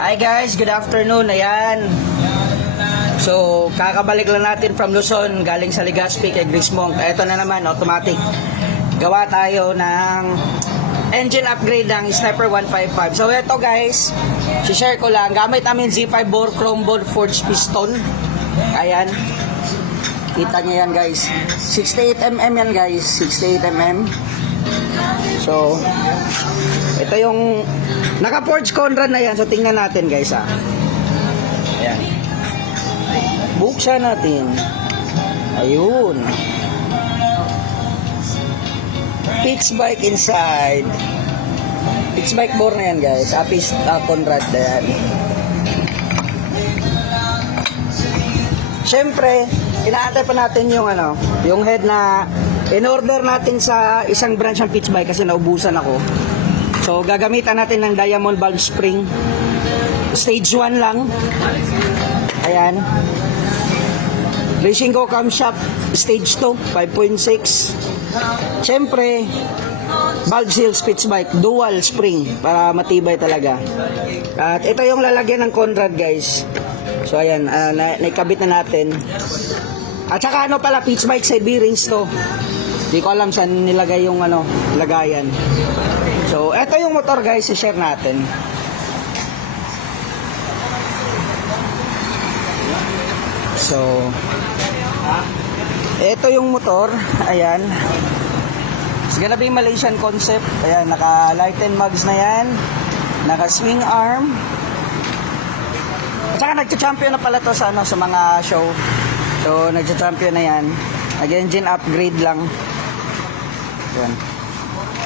Hi guys, good afternoon. Ayan. So, kakabalik lang natin from Luzon, galing sa Legazpi kay Grismong. Ito na naman, automatic. Gawa tayo ng engine upgrade ng Sniper 155. So, ito guys, share ko lang. Gamit namin Z5 bore chrome bore forged piston. Ayan. Kita nyo yan guys. 68mm yan guys. 68mm. So, ito yung naka-forge Conrad na yan. So, tingnan natin guys ha. Ayan. Buksan natin. Ayun. Pitch bike inside. Pitch bike bore na yan guys. Apis Conrad na yan. Siyempre, inaantay pa natin yung yung head na in-order natin sa isang branch ng pitch bike kasi naubusan ako. So, gagamitan natin ng diamond valve spring. Stage 1 lang. Ayan. Racing Go camshaft stage 2, 5.6. Siyempre, valve seal pitch bike, dual spring para matibay talaga. At ito yung lalagyan ng Conrad guys. So ayan, naikabit na natin. At saka pala, pitch bike side bearings to. Hindi ko alam saan nilagay yung lagayan. So ito yung motor guys, i-share natin. So ito yung motor, ayan. It's gonna be Malaysian concept. Ayan, naka lighten mugs na yan. Naka swing arm. At saka nagcha-champion na pala to sa sa mga show. So nagcha-champion na yan. Nag-engine upgrade lang. Ayan.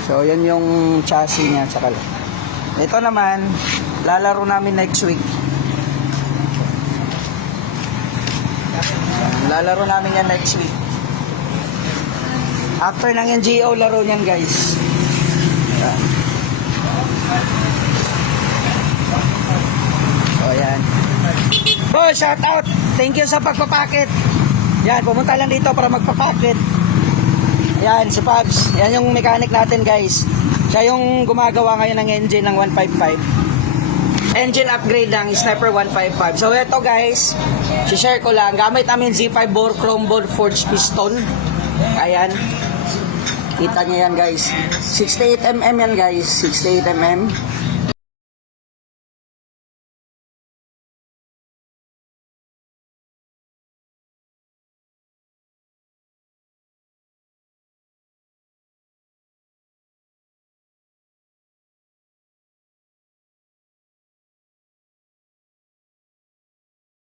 So yan yung chassis niya. Tsaka ito naman, lalaro namin next week. Lalaro namin yan next week. After ng NGO, laro niyan guys. Ayan. So ayan. Boss, shout out. Thank you sa pagpapakit. Yan, pumunta lang dito para magpapakit. Yan, si Pabs. Yan yung mechanic natin guys. Siya yung gumagawa ngayon ng engine ng 155. Engine upgrade ng Sniper 155. So ito guys, share ko lang. Gamit namin Z5 bore chrome bore forged piston. Ayan. Kita nyo yan guys. 68mm yan guys. 68mm.